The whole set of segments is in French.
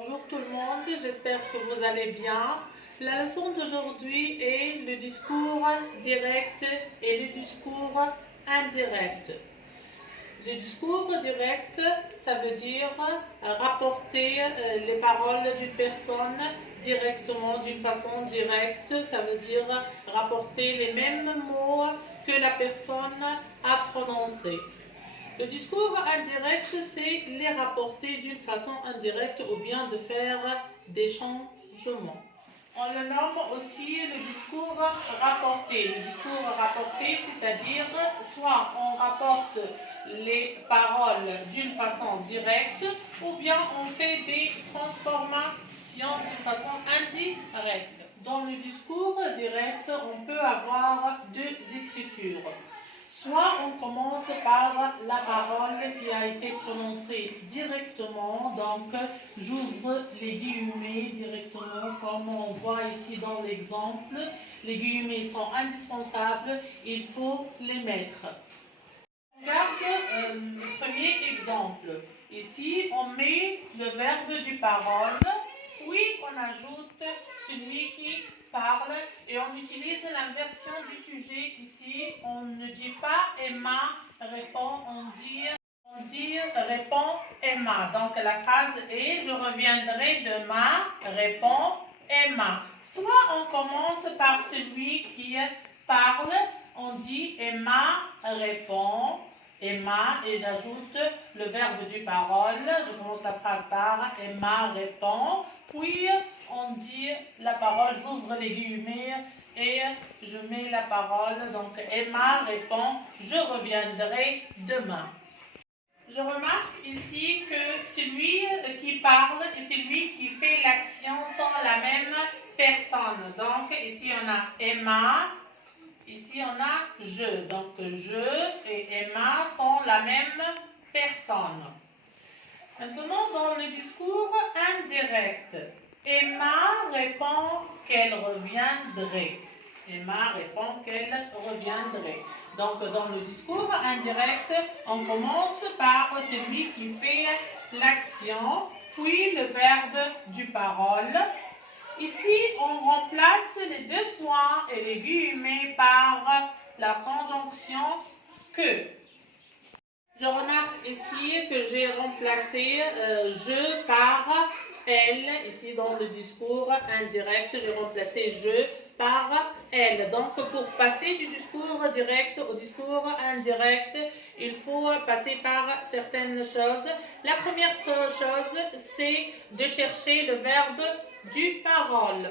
Bonjour tout le monde, j'espère que vous allez bien. La leçon d'aujourd'hui est le discours direct et le discours indirect. Le discours direct, ça veut dire rapporter les paroles d'une personne directement, d'une façon directe. Ça veut dire rapporter les mêmes mots que la personne a prononcés. Le discours indirect, c'est les rapporter d'une façon indirecte ou bien de faire des changements. On le nomme aussi le discours rapporté. Le discours rapporté, c'est-à-dire soit on rapporte les paroles d'une façon directe ou bien on fait des transformations d'une façon indirecte. Dans le discours direct, on peut avoir deux écritures. Soit on commence par la parole qui a été prononcée directement, donc j'ouvre les guillemets directement comme on voit ici dans l'exemple. Les guillemets sont indispensables, il faut les mettre. Regarde le premier exemple. Ici, on met le verbe du parole, puis on ajoute celui qui parle et on utilise l'inversion du sujet ici. On ne dit pas Emma répond, on dit répond Emma. Donc la phrase est je reviendrai demain, répond Emma. Soit on commence par celui qui parle, on dit Emma répond Emma et j'ajoute le verbe du parole. Je commence la phrase par Emma répond. Puis on dit la parole, j'ouvre les guillemets et je mets la parole. Donc Emma répond, je reviendrai demain. Je remarque ici que celui qui parle et celui qui fait l'action sont la même personne. Donc ici on a Emma. Ici, on a je. Donc, je et Emma sont la même personne. Maintenant, dans le discours indirect, Emma répond qu'elle reviendrait. Emma répond qu'elle reviendrait. Donc, dans le discours indirect, on commence par celui qui fait l'action, puis le verbe du parole. Ici, on remplace les deux points et les guillemets par la conjonction que. Je remarque ici que j'ai remplacé je par elle. Ici, dans le discours indirect, j'ai remplacé je par elle. Donc, pour passer du discours direct au discours indirect, il faut passer par certaines choses. La première chose, c'est de chercher le verbe du parole.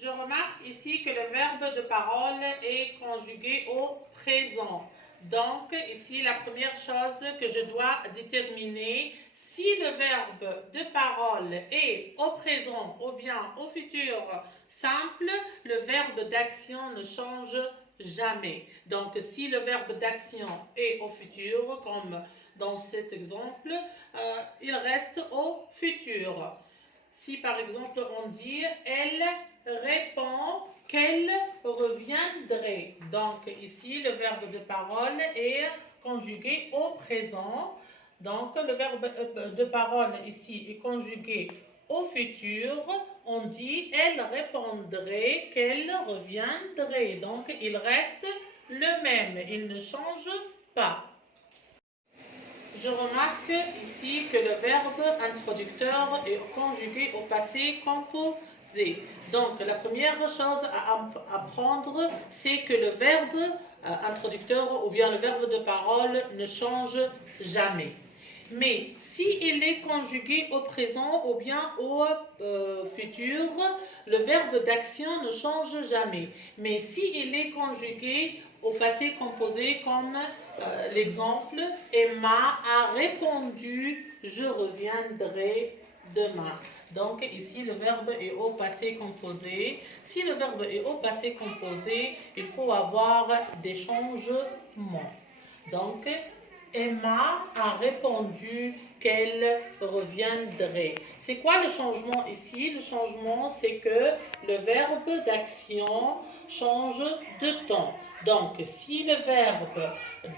Je remarque ici que le verbe de parole est conjugué au présent. Donc, ici, la première chose que je dois déterminer, si le verbe de parole est au présent ou bien au futur simple, le verbe d'action ne change jamais. Donc, si le verbe d'action est au futur, comme dans cet exemple, il reste au futur. Si par exemple on dit elle répond qu'elle reviendrait. Donc ici le verbe de parole est conjugué au présent. Donc le verbe de parole ici est conjugué au futur. On dit elle répondrait qu'elle reviendrait. Donc il reste le même, il ne change pas. Je remarque ici que le verbe introducteur est conjugué au passé composé. Donc, la première chose à apprendre, c'est que le verbe introducteur ou bien le verbe de parole ne change jamais. Mais s'il est conjugué au présent ou bien au futur, le verbe d'action ne change jamais. Mais s'il est conjugué au passé composé comme l'exemple, Emma a répondu, je reviendrai demain. Donc ici le verbe est au passé composé. Si le verbe est au passé composé, il faut avoir des changements. Donc Emma a répondu qu'elle reviendrait. C'est quoi le changement ici? Le changement, c'est que le verbe d'action change de temps. Donc, si le verbe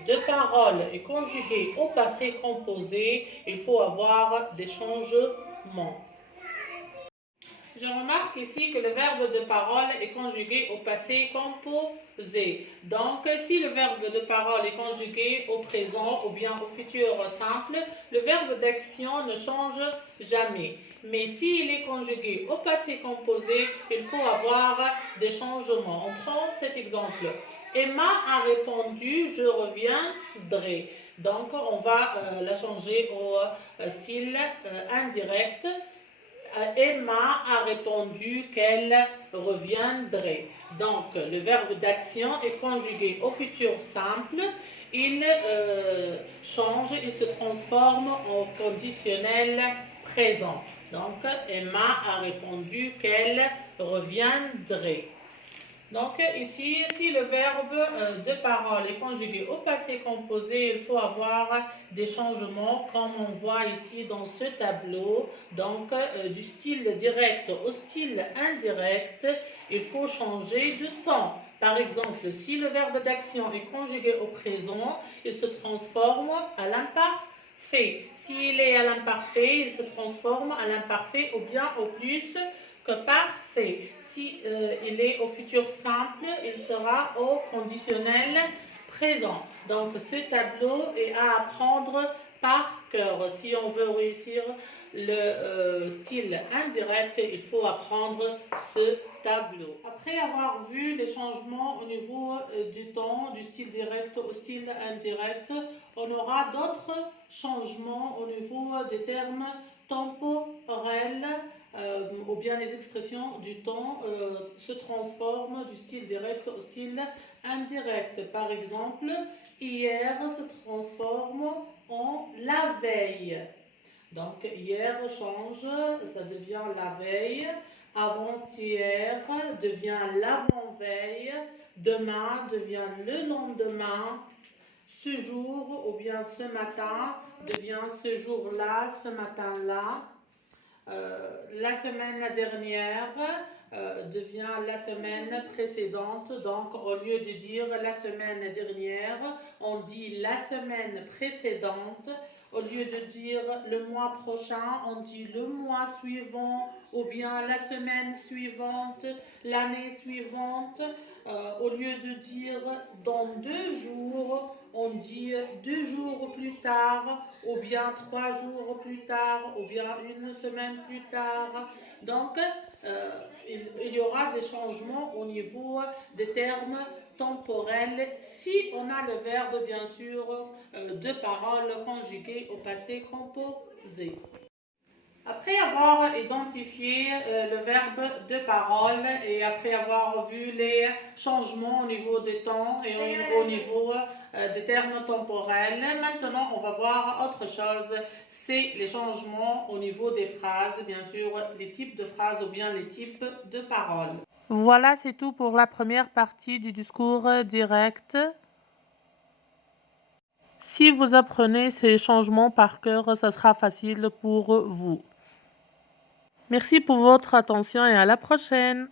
de parole est conjugué au passé composé, il faut avoir des changements. changements. Je remarque ici que le verbe de parole est conjugué au passé composé. Donc, si le verbe de parole est conjugué au présent ou bien au futur simple, le verbe d'action ne change jamais. Mais s'il est conjugué au passé composé, il faut avoir des changements. On prend cet exemple. Emma a répondu, je reviendrai. Donc, on va la changer au style indirect. Emma a répondu qu'elle reviendrait. Donc, le verbe d'action est conjugué au futur simple. Il change, il se transforme en conditionnel présent. Donc, Emma a répondu qu'elle reviendrait. Donc ici, si le verbe de parole est conjugué au passé composé, il faut avoir des changements comme on voit ici dans ce tableau. Donc du style direct au style indirect, il faut changer de temps. Par exemple, si le verbe d'action est conjugué au présent, il se transforme à l'imparfait. S'il est à l'imparfait, il se transforme à l'imparfait ou bien au plus que parfait. Si il est au futur simple, il sera au conditionnel présent. Donc ce tableau est à apprendre par cœur. Si on veut réussir le style indirect, il faut apprendre ce tableau. Après avoir vu les changements au niveau du temps, du style direct au style indirect, on aura d'autres changements au niveau des termes temporels ou bien les expressions du temps se transforment du style direct au style indirect. Par exemple, hier se transforme en la veille. Donc hier change, ça devient la veille. Avant-hier devient l'avant-veille. Demain devient le lendemain. Ce jour ou bien ce matin devient ce jour-là, ce matin-là. La semaine dernière devient la semaine précédente. Donc, au lieu de dire la semaine dernière, on dit la semaine précédente. Au lieu de dire le mois prochain, on dit le mois suivant ou bien la semaine suivante, l'année suivante. Au lieu de dire dans 2 jours, on dit 2 jours plus tard, ou bien 3 jours plus tard, ou bien 1 semaine plus tard. Donc, il y aura des changements au niveau des termes temporels si on a le verbe, bien sûr, de parole conjugué au passé composé. Après avoir identifié le verbe de parole et après avoir vu les changements au niveau des temps et au niveau des termes temporels, maintenant on va voir autre chose, c'est les changements au niveau des phrases, bien sûr, les types de phrases ou bien les types de paroles. Voilà, c'est tout pour la première partie du discours direct. Si vous apprenez ces changements par cœur, ça sera facile pour vous. Merci pour votre attention et à la prochaine.